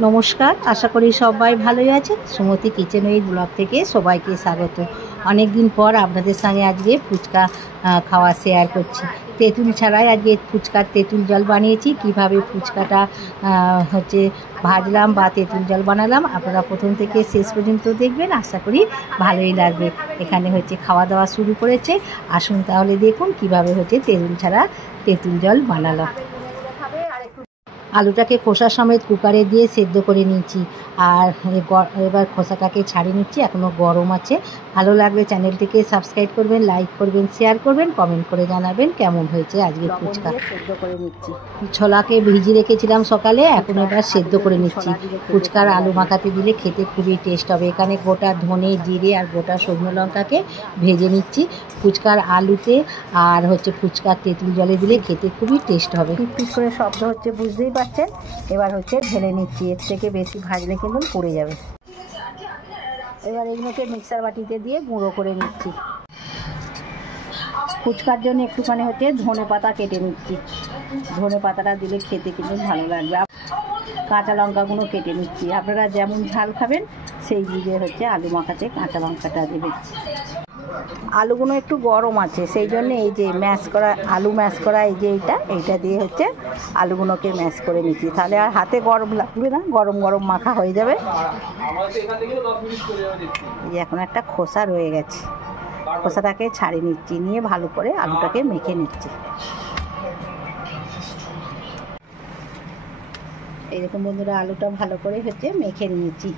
নমস্কার, আশা করি সবাই ভালোই আছেন। সুমতি কিচেন উইথ ব্লগ থেকে সবাইকে স্বাগত। অনেক দিন পর আপনাদের সঙ্গে আজকে ফুচকা খাওয়া শেয়ার করছি। তেঁতুল ছাড়াই আজকে ফুচকার তেঁতুল জল বানিয়েছি। কিভাবে ফুচকাটা ভাজলাম বা তেঁতুল জল বানালাম, আপনারা প্রথম থেকে শেষ পর্যন্ত দেখবেন, আশা করি ভালোই লাগবে। এখানে খাওয়া দাওয়া শুরু করেছে। আসুন তাহলে দেখুন কিভাবে তেঁতুল ছাড়া তেঁতুল জল বানালাম। আলুটাকে খোসা সমেত কুকারে দিয়ে সেদ্ধ করে নিয়েছি, আর এবার খোসাটাকে ছাড়িয়ে নিচ্ছি। এখনও গরম আছে। ভালো লাগলে চ্যানেলটিকে সাবস্ক্রাইব করবেন, লাইক করবেন, শেয়ার করবেন, কমেন্ট করে জানাবেন কেমন হয়েছে আজকে ফুচকা। সেদ্ধ করে নিচ্ছি। ছোলাকে ভিজিয়ে রেখেছিলাম সকালে, এখন এবার সেদ্ধ করে নিচ্ছি। ফুচকার আলু মাখাতে দিলে খেতে খুবই টেস্ট হবে। এখানে গোটা ধনে, জিরে আর গোটা শুকনো লঙ্কাকে ভেজে নিচ্ছি ফুচকার আলুতে, আর ফুচকার তেঁতুল জলে দিলে খেতে খুবই টেস্ট হবে। পিট করে শব্দ হচ্ছে, বুঝতেই পারছেন। এবার ঢেলে নিচ্ছি, এর থেকে বেশি ভাজলে কিন্তু পড়ে যাবে। এবার এগুলোকে মিক্সার বাটিতে দিয়ে গুঁড়ো করে নিচ্ছি। ফুচকার জন্য একটুখানি ধনে পাতা কেটে নিচ্ছি। ধনে পাতাটা দিলে খেতে কিন্তু ভালো লাগবে। কাঁচা লঙ্কাগুলো কেটে নিচ্ছি। আপনারা যেমন ঝাল খাবেন সেই বুঝে আলু মাখাতে কাঁচা লঙ্কাটা দেবেন। আলুগুলো একটু গরম আছে, সেই জন্য এই যে আলু ম্যাশ করা এইটা দিয়ে আলুগুলোকে ম্যাশ করে নিচ্ছি। তাহলে আর হাতে গরম লাগবে না, গরম গরম মাখা হয়ে যাবে। এই এখন একটা খোসা রয়ে গেছে, খোসাটাকে ছাড়িয়ে নিচ্ছি, নিয়ে ভালো করে আলুটাকে মেখে নিচ্ছি। এইরকম বন্ধুরা আলুটা ভালো করে মেখে নিয়েছি,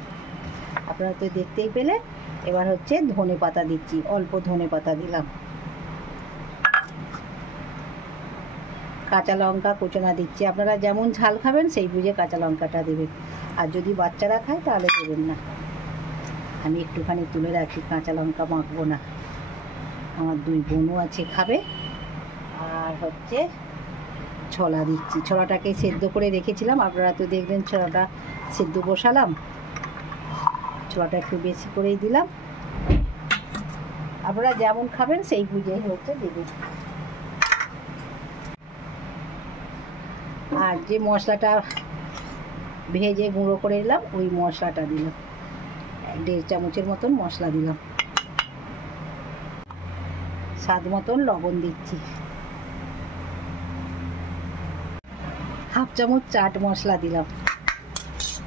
আপনারা তো দেখতেই পেলেন। এবার ধনে পাতা দিচ্ছি, অল্প ধনে পাতা দিলাম। কাঁচা লঙ্কা কুচনা দিচ্ছি। আপনারা যেমন ঝাল খাবেন সেই বুঝে কাঁচা লঙ্কাটা দেবেন, আর যদি বাচ্চারা খায় তাহলে দেবেন না। আমি একটুখানি তুলে রাখি, কাঁচা লঙ্কা মাখবো না। আমার দুই বোনও আছে খাবে। আর ছোলা দিচ্ছি। ছোলাটাকে সেদ্ধ করে রেখেছিলাম, আপনারা তো দেখবেন। ছোলাটা সেদ্ধ বসালাম, ছোলাটা একটু বেশি করেই দিলাম। আপনারা যেমন খাবেন সেই বুঝেই দেবেন। আর যে মশলাটা ভেজে গুঁড়ো করে দিলাম, ওই মশলাটা দিলাম। 1.5 চামচের মতন মশলা দিলাম। স্বাদ মতন লবণ দিচ্ছি। 1/2 চামচ চাট মশলা দিলাম।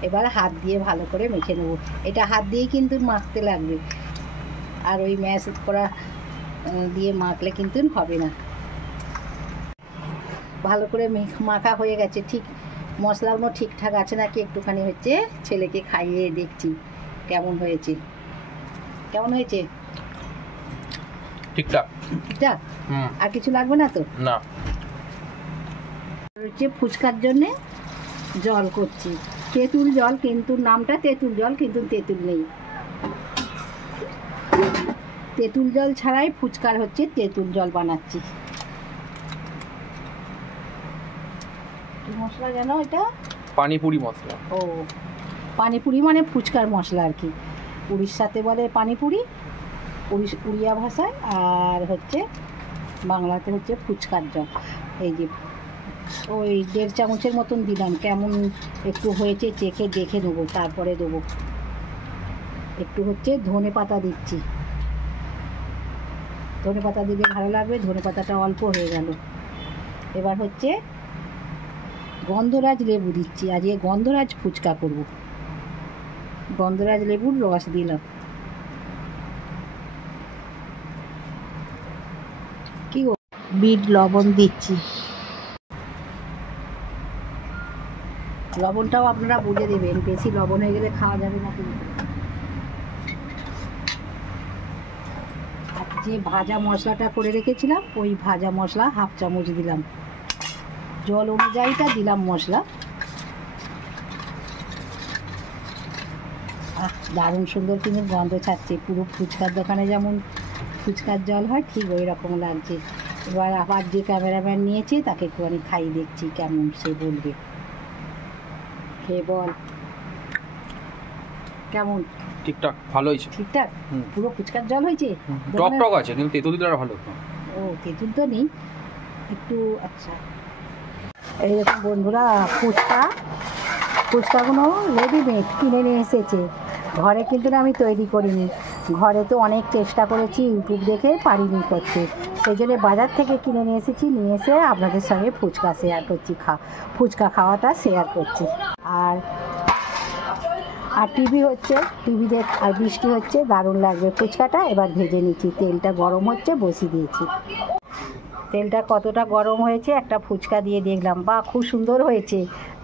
এবার হাত দিয়ে ভালো করে মেখে নেব। এটা হাত দিয়েই কিন্তু মাখতে লাগবে, আর ওই ম্যাশ করা দিয়ে মাখলে কিন্তু হবে না। ভালো করে মাখা হয়ে গেছে। ঠিক মশলাগুলো ঠিকঠাক আছে নাকি একটুখানি ছেলেকে খাইয়ে দেখছি কেমন হয়েছে। কেমন হয়েছে? ঠিকঠাক। ঠিকঠাক? আর কিছু লাগবে না তো? না। ফুচকার জন্যে জল করছি, তেঁতুল জল, কিন্তু নামটা তেঁতুল জল, কিন্তু তেঁতুল নেই। তেঁতুল জল ছাড়াই ফুচকার তেঁতুল জল বানাচ্ছি। মশলা যেন এটা পানিপুরি মশলা। ও, পানিপুরি মানে ফুচকার মশলা আর কি। উড়িষ্যাতে বলে পানিপুরি, উড়িয়া ভাষায়। আর বাংলাতে ফুচকার জল। এই যে ওই 1.5 চামচের মতন দিলাম। কেমন একটু হয়েছে চেখে দেখে নেবো, তারপরে দেবো। একটু ধনে পাতা দিচ্ছি। ধনে পাতা দিলে ভালো লাগবে। ধনে পাতাটা অল্প হয়ে গেল। এবার গন্ধরাজ লেবু দিচ্ছি। আজকে গন্ধরাজ ফুচকা করব। গন্ধরাজ লেবুর রস দিলাম। কি বিট লবণ দিচ্ছি। লবণটাও আপনারা বুঝে দেবেন, বেশি লবণ হয়ে গেলে খাওয়া যাবে না কিন্তু। আর যে ভাজা মশলাটা করে রেখেছিলাম, ওই ভাজা মশলা 1/2 চামচ দিলাম। জল অনুযায়ীটা দিলাম মশলা। দারুণ সুন্দর কিন্তু গন্ধ ছাড়ছে, পুরো ফুচকার দোকানে যেমন ফুচকার জল হয় ঠিক ওই রকম লাগছে। এবার আবার যে ক্যামেরাম্যান নিয়েছে তাকে একটুখানি খাইয়ে দেখছি কেমন, সে বলবে। খেয়ে বল কেমন। ঠিকঠাক, ভালো হয়েছে। ঠিকঠাক, পুরো ফুচকার জল হয়েছে। টক টক আছে, কিন্তু তেঁতুল দিলে ভালো। ও, তেঁতুল তো নেই একটু। আচ্ছা, এইরকম বন্ধুরা ফুচকা ফুচকাগুলো রেডিমেড কিনে নিয়ে এসেছে, ঘরে কিন্তু আমি তৈরি করিনি। ঘরে তো অনেক চেষ্টা করেছি, ইউটিউব দেখে পারিনি করতে, সেই জন্য বাজার থেকে কিনে নিয়ে এসেছি। নিয়ে এসে আপনাদের সঙ্গে ফুচকা শেয়ার করছি, ফুচকা খাওয়াটা শেয়ার করছি। আর টিভি হচ্ছে, টিভিতে আর বৃষ্টি হচ্ছে, দারুণ লাগবে ফুচকাটা। এবার ভেজে নিচ্ছি, তেলটা গরম হচ্ছে, বসিয়ে দিয়েছি। তেলটা কতটা গরম হয়েছে, একটা ফুচকা দিয়ে দেখলাম, বাহ খুব সুন্দর হয়েছে,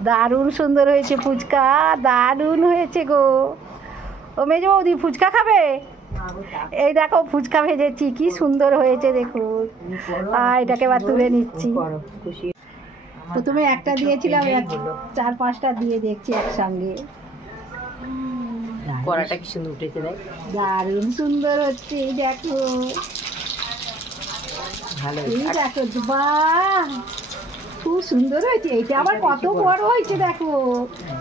দারুণ সুন্দর হয়েছে ফুচকা, দারুণ হয়েছে গো। ও মেজো বৌদি ফুচকা খাবে? এই দেখো ফুচকা ভেজেছি, কি সুন্দর হয়েছে দেখুন। এটাকে এবার তুলে নিচ্ছি। প্রথমে একটা দিয়েছিলাম, 4-5টা দিয়ে দেখছি একসঙ্গে। কড়াটা কি সুন্দর উঠেছে, দেখ দারুণ সুন্দর হচ্ছে, এই দেখো, ভালো এই দেখো, বাহ খুব সুন্দর হয়েছে। এইটা আবার কত বড় হয়েছে দেখো,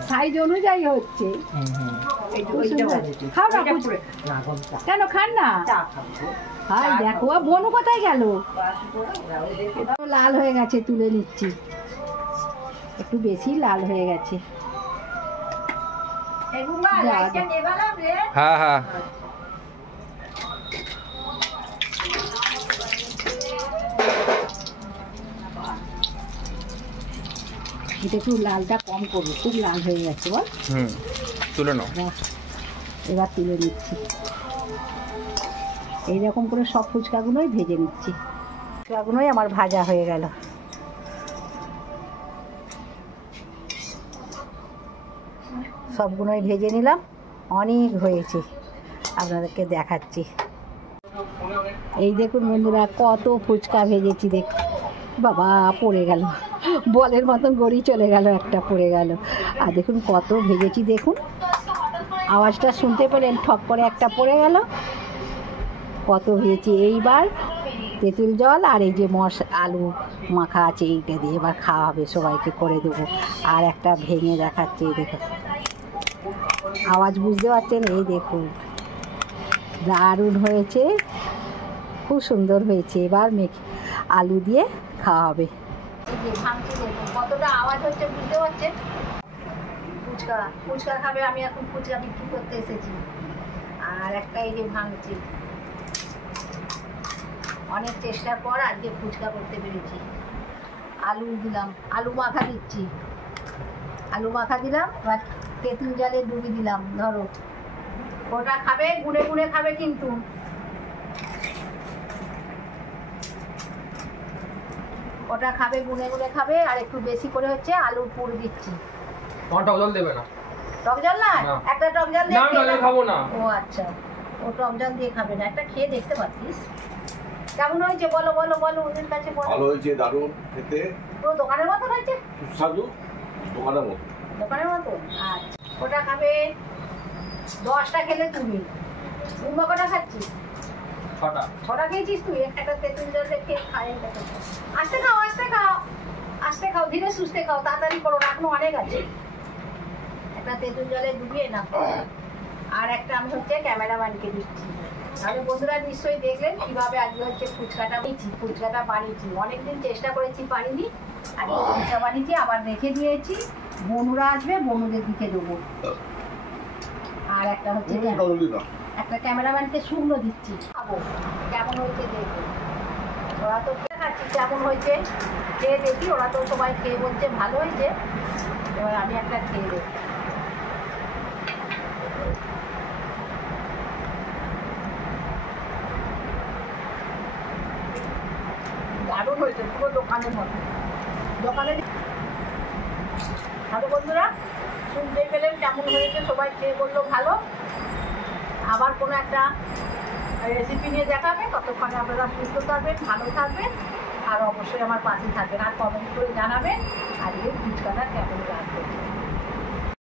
সাইজ অনুযায়ী হচ্ছে। খাও না, কেন খান না? হাই দেখো, বনু কোথায় গেল? লাল হয়ে গেছে, তুলে নিচ্ছি, একটু বেশি লাল হয়ে গেছে। হ্যাঁ হ্যাঁ এটা একটু লালটা কম করবো, খুব লাল হয়ে গেছে বল। তুলে নাও। এবার তুলে নিচ্ছি, এইরকম করে সব ফুচকাগুলোই ভেজে নিচ্ছি। ফুচকাগুলোই আমার ভাজা হয়ে গেল। সবগুলোই ভেজে নিলাম, অনেক হয়েছে, আপনাদেরকে দেখাচ্ছি। এই দেখুন বন্ধুরা, কত ফুচকা ভেজেছি, দেখ বাবা পড়ে গেল, বলের মতন গড়ি চলে গেল, একটা পড়ে গেল। আর দেখুন কত ভেজেছি, দেখুন আওয়াজটা শুনতে পেলেন, ঠক করে একটা পড়ে গেল। কত ভেজেছি। এইবার তেঁতুল জল আর এই যে আলু মাখা আছে, এইটা দিয়ে এবার খাওয়া হবে, সবাইকে করে দেবো। আর একটা ভেঙে দেখাচ্ছে, এই দেখুন, আওয়াজ বুঝতে পারছেন? এই দেখুন, দারুণ হয়েছে, খুব সুন্দর হয়েছে। এবার আলু দিয়ে খাওয়া হবে। কতটা আওয়াজ হচ্ছে বুঝতে পারছেন? ফুচকা খাবে, আমি এখন ফুচকা বিক্রি করতে এসেছি। আর একটা এই যে ভাঙছি, অনেক চেষ্টার পর আজকে ফুচকা করতে পেরেছি। আলু দিলাম, আলু মাখা দিচ্ছি, আলু মাখা দিলাম, এবার তেঁতুল জলে ডুবিয়ে দিলাম। ধরো, ওটা খাবে, গুনে গুনে খাবে, কিন্তু ওটা খাবে, গুনে গুনে খাবে। আর একটু বেশি করে হচ্ছে আলুর পুর দিচ্ছি। টক জল দেবে না? টক জল না, একটা টক জল দিয়ে খাবো না। ও আচ্ছা, ও টক জল দিয়ে খাবে না, একটা খেয়ে দেখতে পাচ্ছিস কেমন হয়েছে? বলো বলো বলো, ওদের কাছে বলো। ভালো হয়েছে, দারুণ খেতে, পুরো দোকানের মতন হয়েছে, সুস্বাদু, দোকানের মতো। দোকানের মতন। আচ্ছা, ওটা খাবে 10টা খেলে তুমি কটা খাচ্ছিস? 6টা খেয়েছিস তুই? একটা তেঁতুল জল খেয়ে খাই। আস্তে খাও, আস্তে খাও, আস্তে খাও, ধীরে সুস্থে খাও, তাড়াতাড়ি করো, এখনো অনেক আছে। একটা তেঁতুল জলে ডুবিয়ে না। আর একটা আমি হচ্ছে ক্যামেরাম্যানকে দিচ্ছি। তাহলে বন্ধুরা নিশ্চয়ই দেখলেন কিভাবে আজকে হচ্ছে ফুচকাটা বানিয়েছি। অনেকদিন চেষ্টা করেছি, পারিনি। আজকে ফুচকা বানিয়েছি, আবার রেখে দিয়েছি, বনুরা আসবে, বনুদের দিকে দেবো। আর একটা হচ্ছে একটা ক্যামেরাম্যানকে শুকনো দিচ্ছি, খাবো কেমন হয়েছে দেখবো। ওরা তো খেয়ে খাচ্ছি, কেমন হয়েছে খেয়ে দেখি। ওরা তো সবাই খেয়ে বলছে ভালো হয়েছে, এবার আমি একটা খেয়ে দেখি। দারুণ হয়েছে, পুরো দোকানের মতো। দোকানে ভালো বন্ধুরা, শুনতে পেলেন কেমন হয়েছে, সবাই খেয়ে বললো ভালো। আবার কোনো একটা রেসিপি নিয়ে দেখাবে, ততক্ষণে আপনারা সুস্থ থাকবেন, ভালো থাকবেন, আর অবশ্যই আমার পাশে থাকবেন, আর কমেন্ট করে জানাবেন আজকে ফুচকাটা কেমন লাগবে।